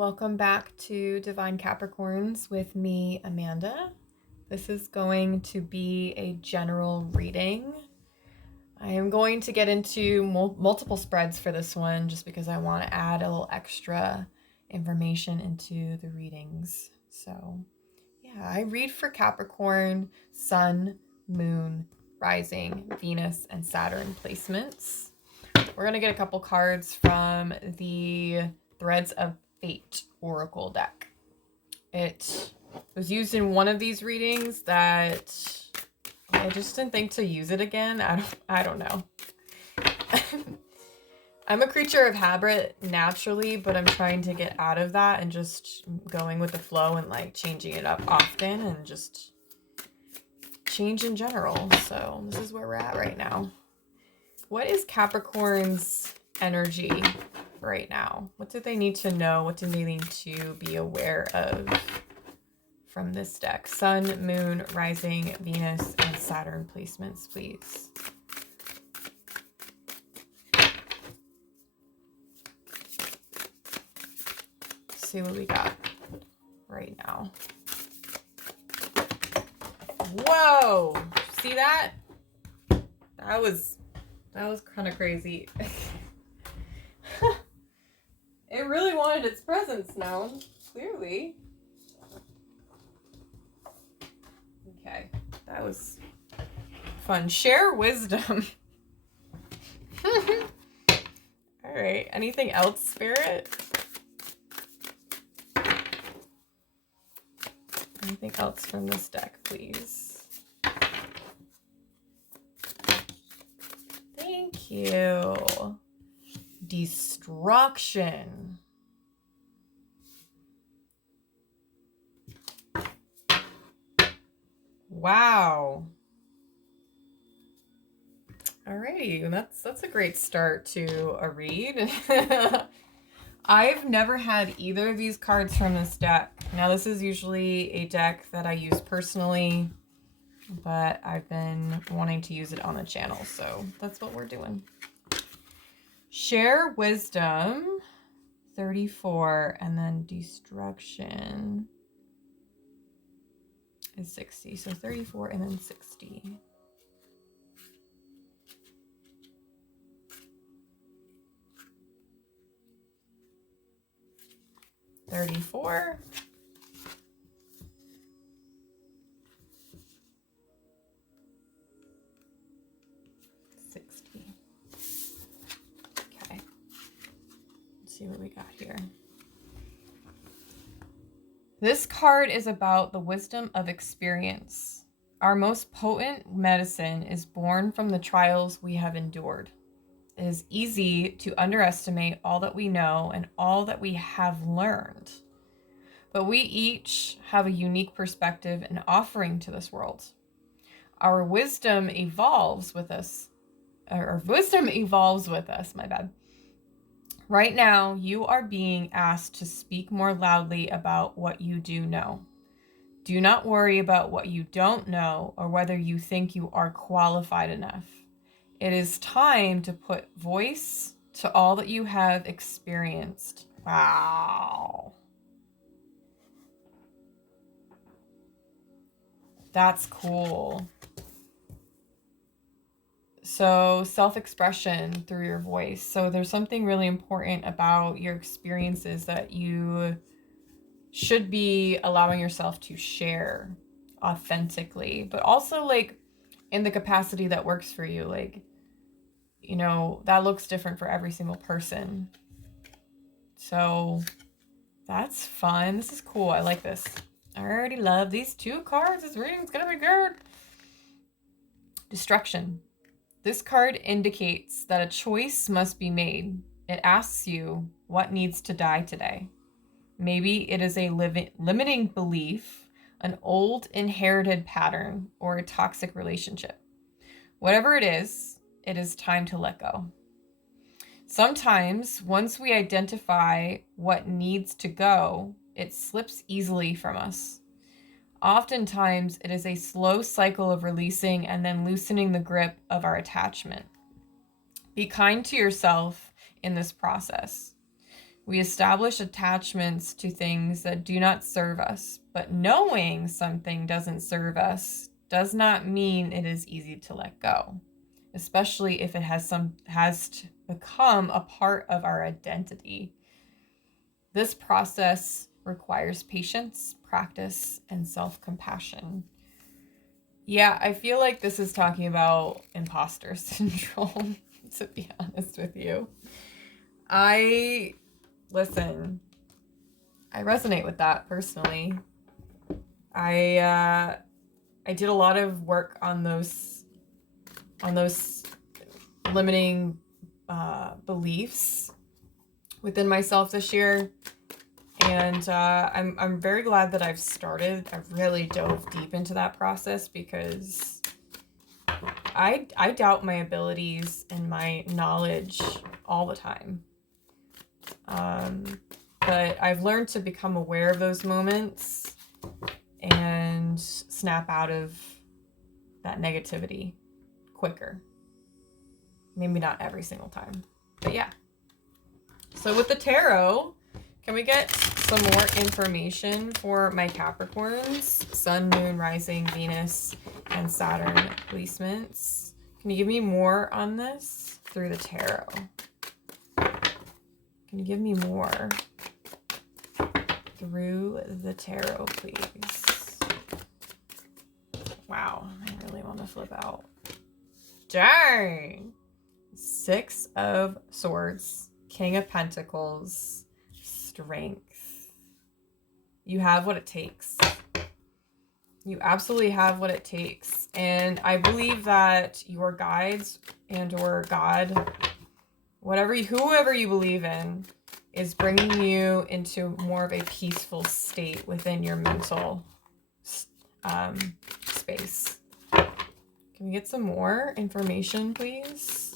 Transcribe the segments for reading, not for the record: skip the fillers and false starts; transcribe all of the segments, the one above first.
Welcome back to Divine Capricorns with me, Amanda. This is going to be a general reading. I am going to get into multiple spreads for this one just because I want to add a little extra information into the readings. So yeah, I read for Capricorn, Sun, Moon, Rising, Venus, and Saturn placements. We're going to get a couple cards from the Threads of Fate Oracle deck. It was used in one of these readings that I just didn't think to use it again. I don't know. I'm a creature of habit naturally, but I'm trying to get out of that and just going with the flow and like changing it up often and just change in general. So this is where we're at right now. What is Capricorn's energy right now? What do they need to know? What do they need to be aware of from this deck? Sun, Moon, Rising, Venus, and Saturn placements, please. Let's see what we got right now. Whoa! See that? That was kind of crazy. It really wanted its presence known, clearly. Okay, that was fun. Share wisdom. All right, anything else, Spirit? Anything else from this deck, please? Thank you. Destruction. Wow. Alrighty, that's a great start to a read. I've never had either of these cards from this deck. Now this is usually a deck that I use personally, but I've been wanting to use it on the channel, so that's what we're doing. Share wisdom, 34, and then destruction is 60. So 34 and then 60. $34. See what we got here. This card is about the wisdom of experience. Our most potent medicine is born from the trials we have endured. It is easy to underestimate all that we know and all that we have learned. But we each have a unique perspective and offering to this world. Our wisdom evolves with us. My bad. Right now, you are being asked to speak more loudly about what you do know. Do not worry about what you don't know or whether you think you are qualified enough. It is time to put voice to all that you have experienced. Wow. That's cool. So self-expression through your voice. So there's something really important about your experiences that you should be allowing yourself to share authentically, but also like in the capacity that works for you. Like, you know, that looks different for every single person. So that's fun. This is cool. I like this. I already love these two cards. This reading's gonna be good. Destruction. This card indicates that a choice must be made. It asks you what needs to die today. Maybe it is a limiting belief, an old inherited pattern, or a toxic relationship. Whatever it is time to let go. Sometimes, once we identify what needs to go, it slips easily from us. Oftentimes, it is a slow cycle of releasing and then loosening the grip of our attachment. Be kind to yourself in this process. We establish attachments to things that do not serve us, but knowing something doesn't serve us does not mean it is easy to let go, especially if it has become a part of our identity. This process requires patience, practice, and self-compassion. Yeah, I feel like this is talking about imposter syndrome, to be honest with you. Listen, I resonate with that personally. I did a lot of work on those limiting beliefs within myself this year, and I'm very glad that I've really dove deep into that process, because I doubt my abilities and my knowledge all the time. But I've learned to become aware of those moments and snap out of that negativity quicker. Maybe not every single time, but yeah. So with the tarot, can we get some more information for my Capricorns? Sun, Moon, Rising, Venus, and Saturn placements. Can you give me more on this through the tarot? Can you give me more through the tarot, please? Wow, I really want to flip out. Dang! 6 of Swords, King of Pentacles, Strength. You have what it takes. You absolutely have what it takes. And I believe that your guides and or God, whoever you believe in, is bringing you into more of a peaceful state within your mental space. Can we get some more information, please?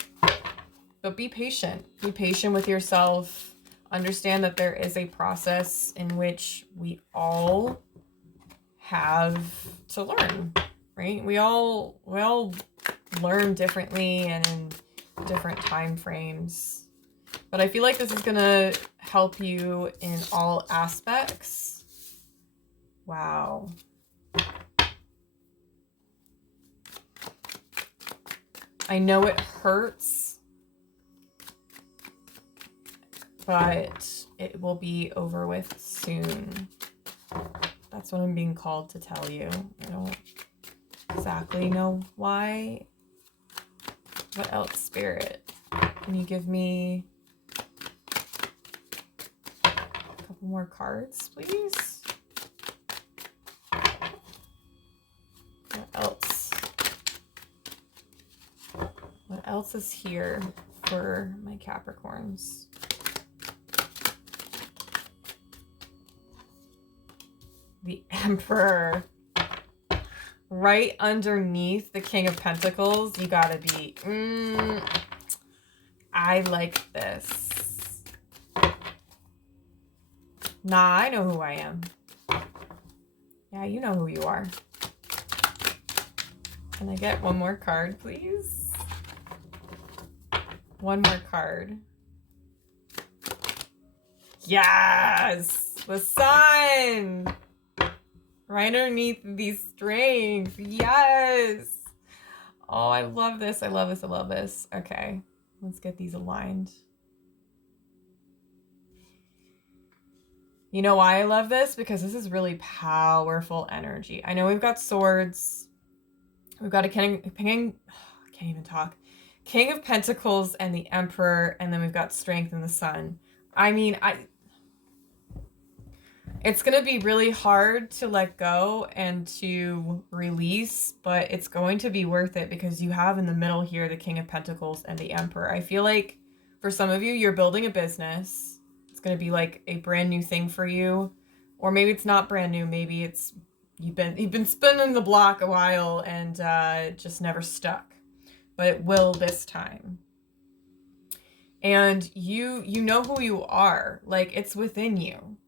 But be patient. Be patient with yourself. Understand that there is a process in which we all have to learn, right? We all learn differently and in different time frames. But I feel like this is going to help you in all aspects. Wow. I know it hurts, but it will be over with soon. That's what I'm being called to tell you. I don't exactly know why. What else, Spirit? Can you give me a couple more cards, please? What else? What else is here for my Capricorns? The Emperor. Right underneath the King of Pentacles. You gotta be, I like this. Nah, I know who I am. Yeah, you know who you are. Can I get one more card, please? One more card. Yes! The Sun! Right underneath these strings. Yes! Oh, I love this. I love this. I love this. Okay, let's get these aligned. You know why I love this? Because this is really powerful energy. I know we've got swords. We've got a can't even talk. King of Pentacles and the Emperor, and then we've got Strength and the Sun. I mean, it's going to be really hard to let go and to release, but it's going to be worth it because you have in the middle here the King of Pentacles and the Emperor. I feel like for some of you, you're building a business. It's going to be like a brand new thing for you. Or maybe it's not brand new. Maybe it's you've been spinning the block a while and just never stuck. But it will this time. And you know who you are. Like, it's within you.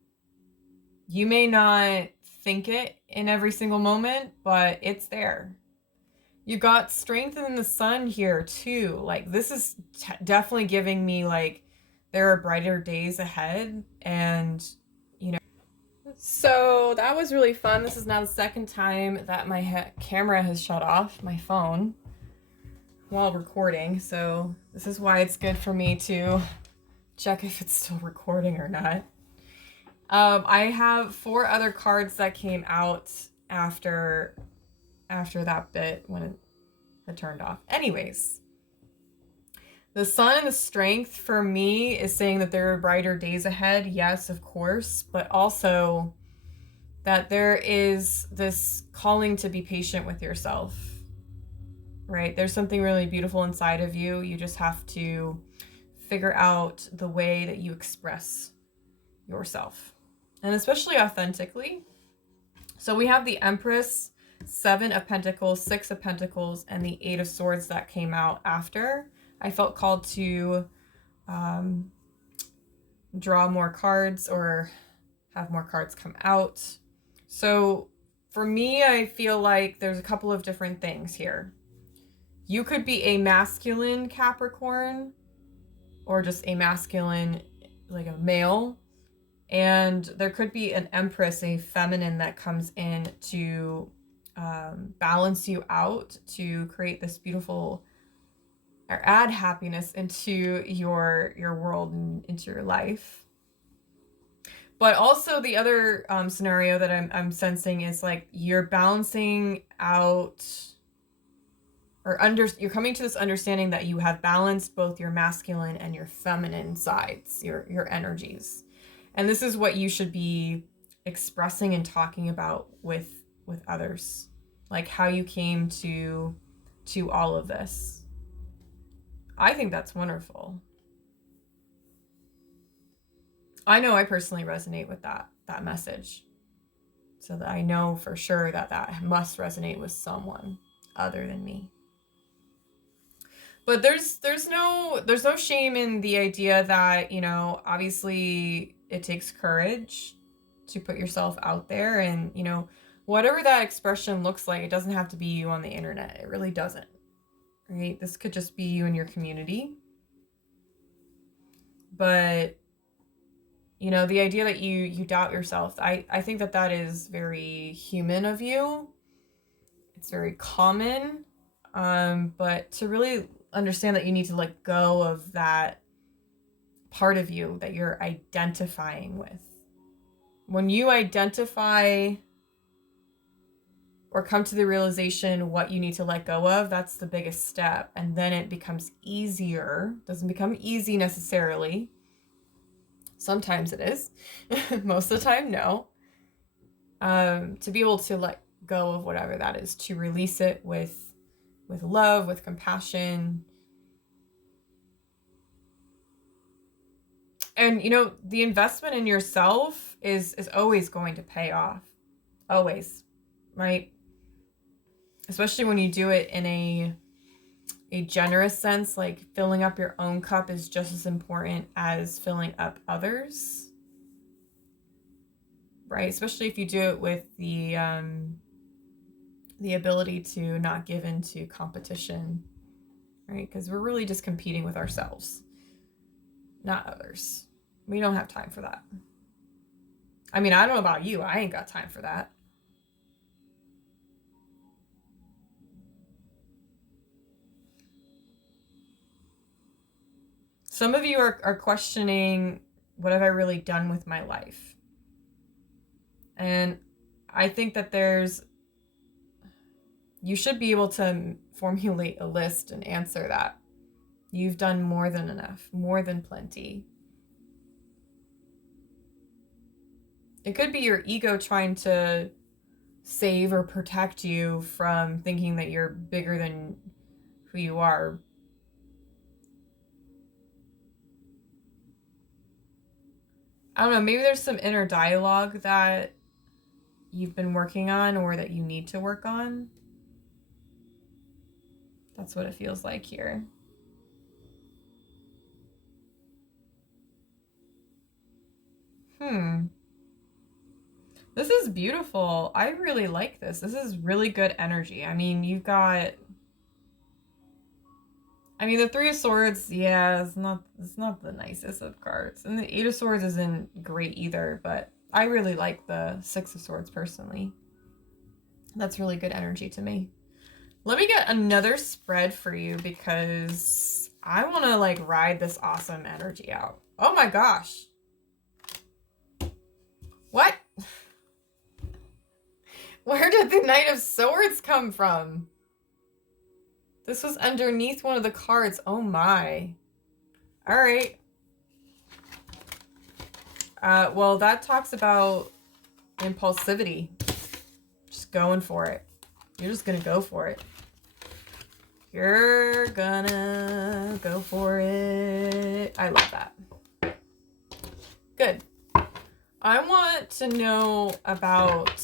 You may not think it in every single moment, but it's there. You got Strength in the Sun here too. Like, this is definitely giving me like there are brighter days ahead, and so that was really fun. This is now the second time that my camera has shut off, my phone, while recording. So this is why it's good for me to check if it's still recording or not. I have 4 other cards that came out after that bit when it had turned off. Anyways, the Sun and the Strength for me is saying that there are brighter days ahead. Yes, of course, but also that there is this calling to be patient with yourself, right? There's something really beautiful inside of you. You just have to figure out the way that you express yourself, and especially authentically. So we have the Empress, 7 of Pentacles, 6 of Pentacles, and the 8 of Swords that came out after. I felt called to draw more cards or have more cards come out. So for me, I feel like there's a couple of different things here. You could be a masculine Capricorn or just a masculine, like a male. And there could be an Empress, a feminine that comes in to balance you out, to create this beautiful, or add happiness into your world and into your life. But also the other scenario that I'm sensing is like you're balancing out, or you're coming to this understanding that you have balanced both your masculine and your feminine sides, your energies. And this is what you should be expressing and talking about with others, like how you came to all of this. I think that's wonderful. I know I personally resonate with that message, so that I know for sure that must resonate with someone other than me. But there's no shame in the idea that, you know, obviously it takes courage to put yourself out there, and, you know, whatever that expression looks like, it doesn't have to be you on the internet. It really doesn't. Right? This could just be you and your community. But, you know, the idea that you doubt yourself, I think that is very human of you. It's very common. But to really understand that you need to let go of that part of you that you're identifying with. When you identify or come to the realization what you need to let go of, that's the biggest step. And then it becomes easier. Doesn't become easy necessarily. Sometimes it is. Most of the time, no. To be able to let go of whatever that is, to release it with love, with compassion. And, you know, the investment in yourself is always going to pay off. Always. Right? Especially when you do it in a generous sense, like filling up your own cup is just as important as filling up others. Right? Especially if you do it with the ability to not give into competition, right? Because we're really just competing with ourselves, not others. We don't have time for that. I mean, I don't know about you. I ain't got time for that. Some of you are questioning, what have I really done with my life? And I think that you should be able to formulate a list and answer that. You've done more than enough, more than plenty. It could be your ego trying to save or protect you from thinking that you're bigger than who you are. I don't know, maybe there's some inner dialogue that you've been working on or that you need to work on. That's what it feels like here. This is beautiful. I really like this. This is really good energy. I mean, you've got I mean, the Three of Swords, yeah, it's not the nicest of cards. And the Eight of Swords isn't great either, but I really like the Six of Swords personally. That's really good energy to me. Let me get another spread for you because I want to like ride this awesome energy out. Oh my gosh. What? Where did the Knight of Swords come from? This was underneath one of the cards. Oh my. All right. Well, that talks about impulsivity. Just going for it. You're just gonna go for it. You're gonna go for it. I love that. Good. I want to know about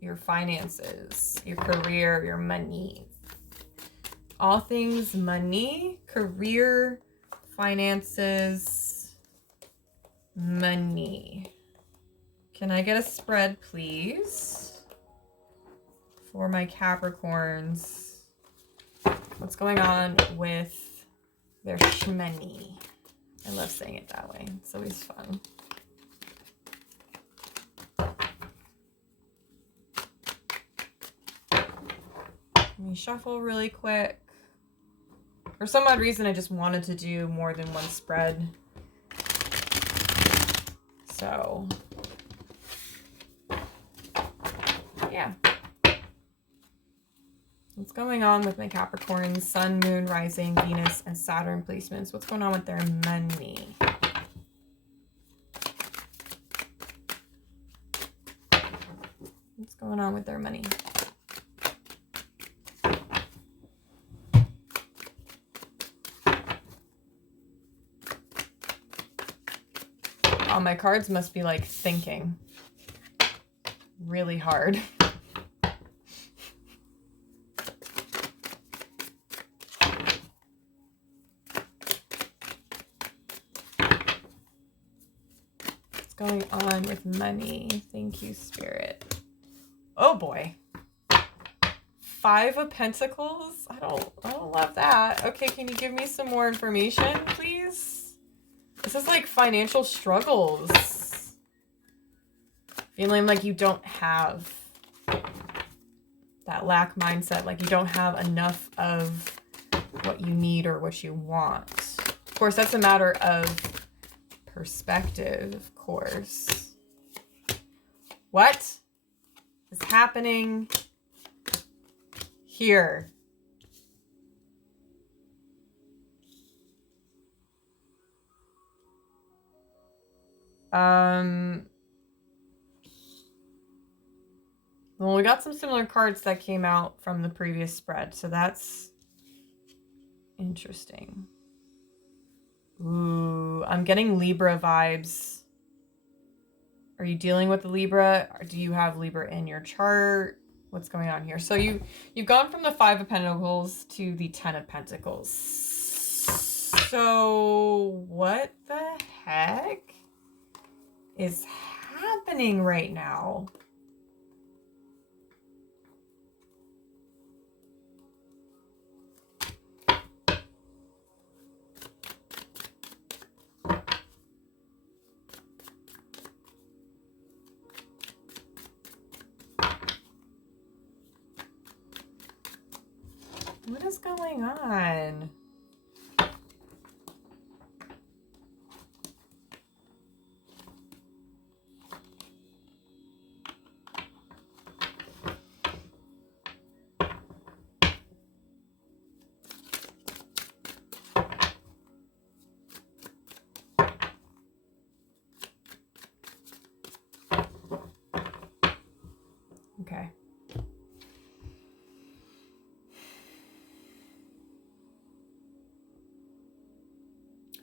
your finances, your career, your money. All things money, career, finances, money. Can I get a spread, please? For my Capricorns. What's going on with their shmoney? I love saying it that way. It's always fun. Let me shuffle really quick. For some odd reason, I just wanted to do more than one spread. So, yeah. What's going on with my Capricorn, Sun, Moon, Rising, Venus, and Saturn placements? What's going on with their money? What's going on with their money? Oh, my cards must be like thinking really hard. Going on with money. Thank you, Spirit. Oh boy. Five of Pentacles? I don't love that. Okay, can you give me some more information, please? This is like financial struggles. Feeling like you don't have that lack mindset, like you don't have enough of what you need or what you want. Of course, that's a matter of perspective, of course. What is happening here? Well, we got some similar cards that came out from the previous spread, so that's interesting. Ooh, I'm getting Libra vibes. Are you dealing with the Libra? Or do you have Libra in your chart? What's going on here? So you've gone from the Five of Pentacles to the Ten of Pentacles. So what the heck is happening right now? What is going on? Okay.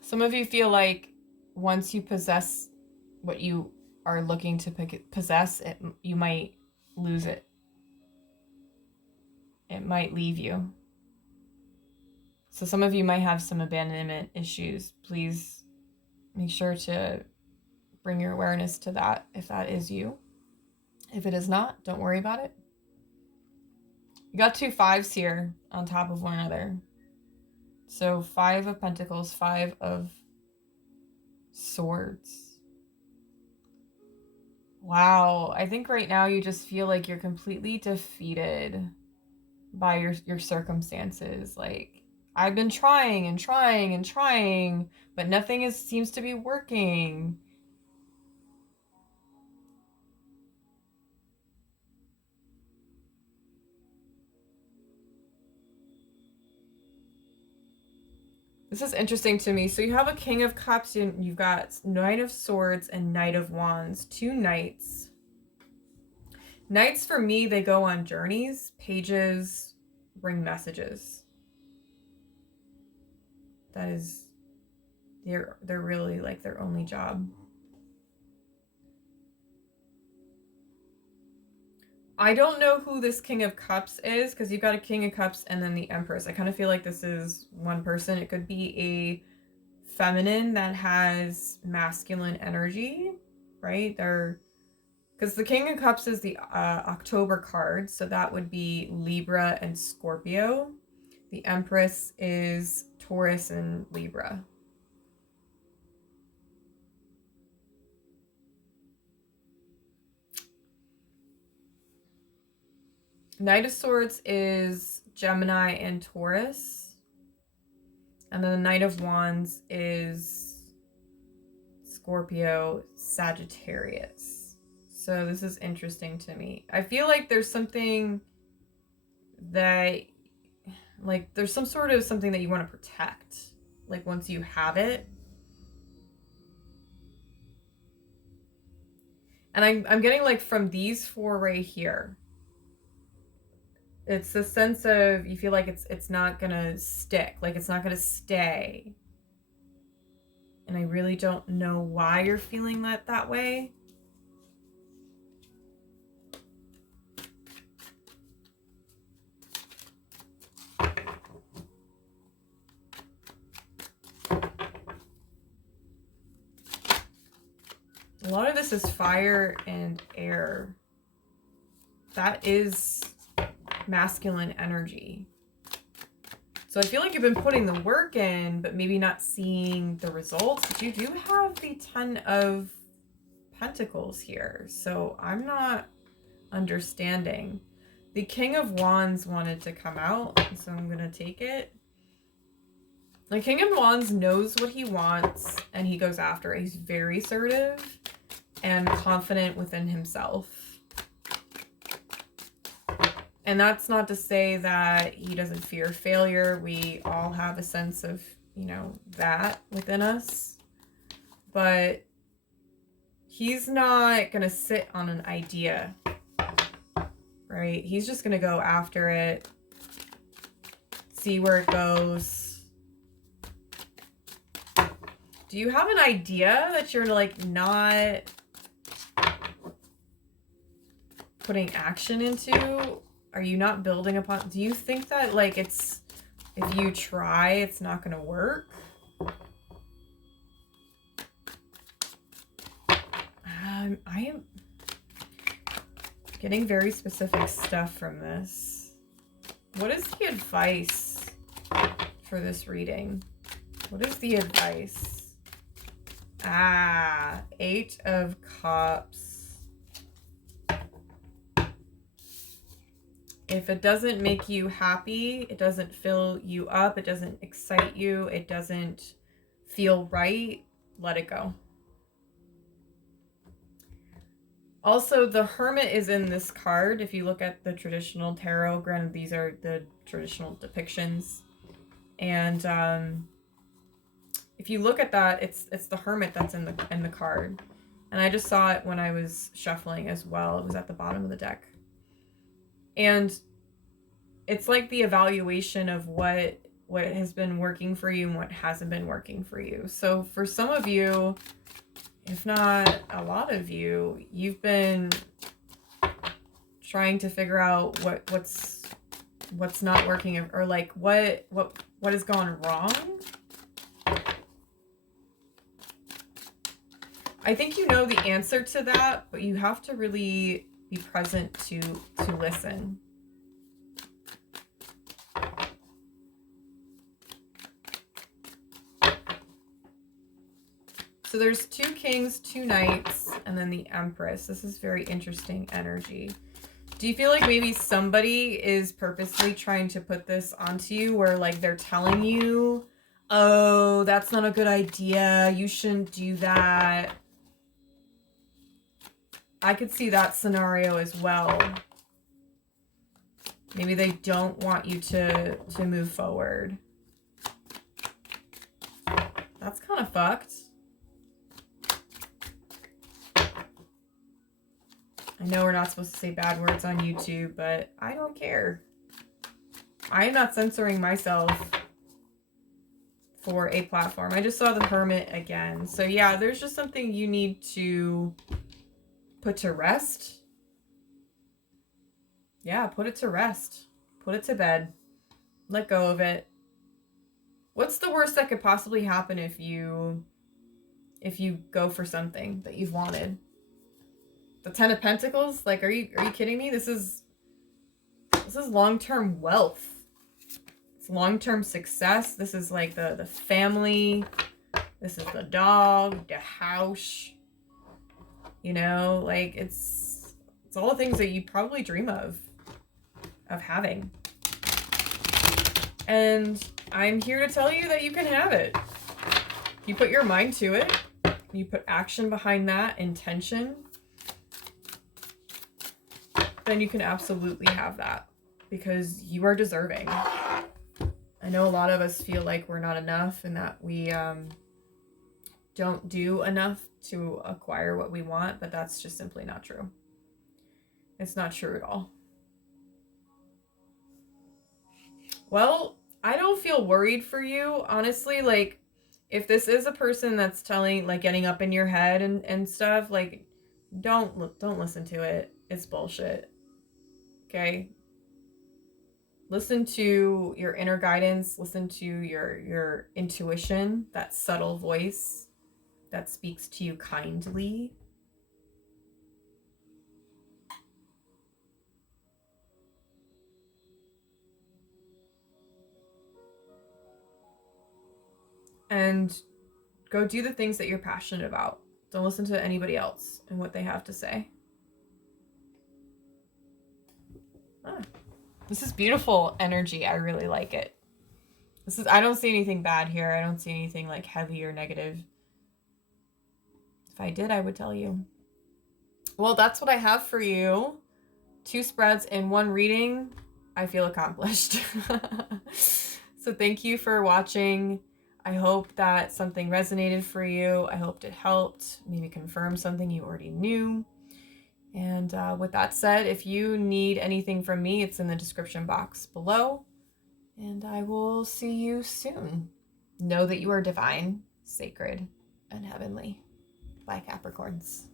Some of you feel like once you possess what you are looking to possess, you might lose it. It might leave you. So some of you might have some abandonment issues. Please make sure to bring your awareness to that if that is you. If it is not, don't worry about it. You got two fives here on top of one another. So 5 of Pentacles, 5 of Swords. Wow, I think right now you just feel like you're completely defeated by your circumstances. Like, I've been trying and trying and trying, but nothing seems to be working. This is interesting to me. So you have a King of Cups, you've got Knight of Swords and Knight of Wands, 2 knights. Knights for me, they go on journeys. Pages bring messages. That is, they're really like their only job. I don't know who this King of Cups is, because you've got a King of Cups and then the Empress. I kind of feel like this is one person. It could be a feminine that has masculine energy, right? Because the King of Cups is the October card, so that would be Libra and Scorpio. The Empress is Taurus and Libra. Knight of Swords is Gemini and Taurus. And then the Knight of Wands is Scorpio, Sagittarius. So this is interesting to me. I feel like there's something that, like, there's some sort of something that you want to protect, like, once you have it. And I'm getting, like, from these 4 right here, it's the sense of you feel like it's not gonna stick, like it's not gonna stay. And I really don't know why you're feeling that way. A lot of this is fire and air. That is masculine energy. So I feel like you've been putting the work in, but maybe not seeing the results. But you do have the 10 of Pentacles here. So I'm not understanding. The King of Wands wanted to come out, so I'm going to take it. The King of Wands knows what he wants, and he goes after it. He's very assertive and confident within himself. And that's not to say that he doesn't fear failure. We all have a sense of, you know, that within us. But he's not going to sit on an idea, right? He's just going to go after it, see where it goes. Do you have an idea that you're, like, not putting action into? Are you not building upon? Do you think that, like, it's, if you try, it's not going to work? I am getting very specific stuff from this. What is the advice for this reading? What is the advice? 8 of Cups. If it doesn't make you happy, it doesn't fill you up, it doesn't excite you, it doesn't feel right, let it go. Also, the Hermit is in this card. If you look at the traditional tarot, granted these are the traditional depictions, and if you look at that, it's the Hermit that's in the card. And I just saw it when I was shuffling as well. It was at the bottom of the deck. And it's like the evaluation of what has been working for you and what hasn't been working for you. So for some of you, if not a lot of you, you've been trying to figure out what's not working, or like what has gone wrong. I think you know the answer to that, but you have to really be present to listen. So there's 2 kings, 2 knights, and then the empress. This is very interesting energy. Do you feel like maybe somebody is purposely trying to put this onto you where like they're telling you, oh, that's not a good idea, you shouldn't do that? I could see that scenario as well. Maybe they don't want you to move forward. That's kind of fucked. I know we're not supposed to say bad words on YouTube, but I don't care. I am not censoring myself for a platform. I just saw the Hermit again. So yeah, there's just something you need to put to rest. Yeah, put it to rest. Put it to bed. Let go of it. What's the worst that could possibly happen if you go for something that you've wanted? The 10 of Pentacles? Like, are you kidding me? This is long-term wealth. It's long-term success. This is like the family. This is the dog, the house. You know, like it's all the things that you probably dream of having. And I'm here to tell you that you can have it. You put your mind to it. You put action behind that, intention. Then you can absolutely have that because you are deserving. I know a lot of us feel like we're not enough and that we don't do enough to acquire what we want, but that's just simply not true. It's not true at all. Well, I don't feel worried for you, honestly. Like, if this is a person that's telling, like, getting up in your head and stuff, like, don't listen to it. It's bullshit. Okay? Listen to your inner guidance. Listen to your intuition, that subtle voice that speaks to you kindly. And go do the things that you're passionate about. Don't listen to anybody else and what they have to say. This is beautiful energy. I really like it. I don't see anything bad here. I don't see anything like heavy or negative. If I did, I would tell you. Well, that's what I have for you. 2 spreads in 1 reading. I feel accomplished. So thank you for watching. I hope that something resonated for you. I hoped it helped. Maybe confirm something you already knew. And with that said, if you need anything from me, it's in the description box below. And I will see you soon. Know that you are divine, sacred, and heavenly. Bye, Capricorns.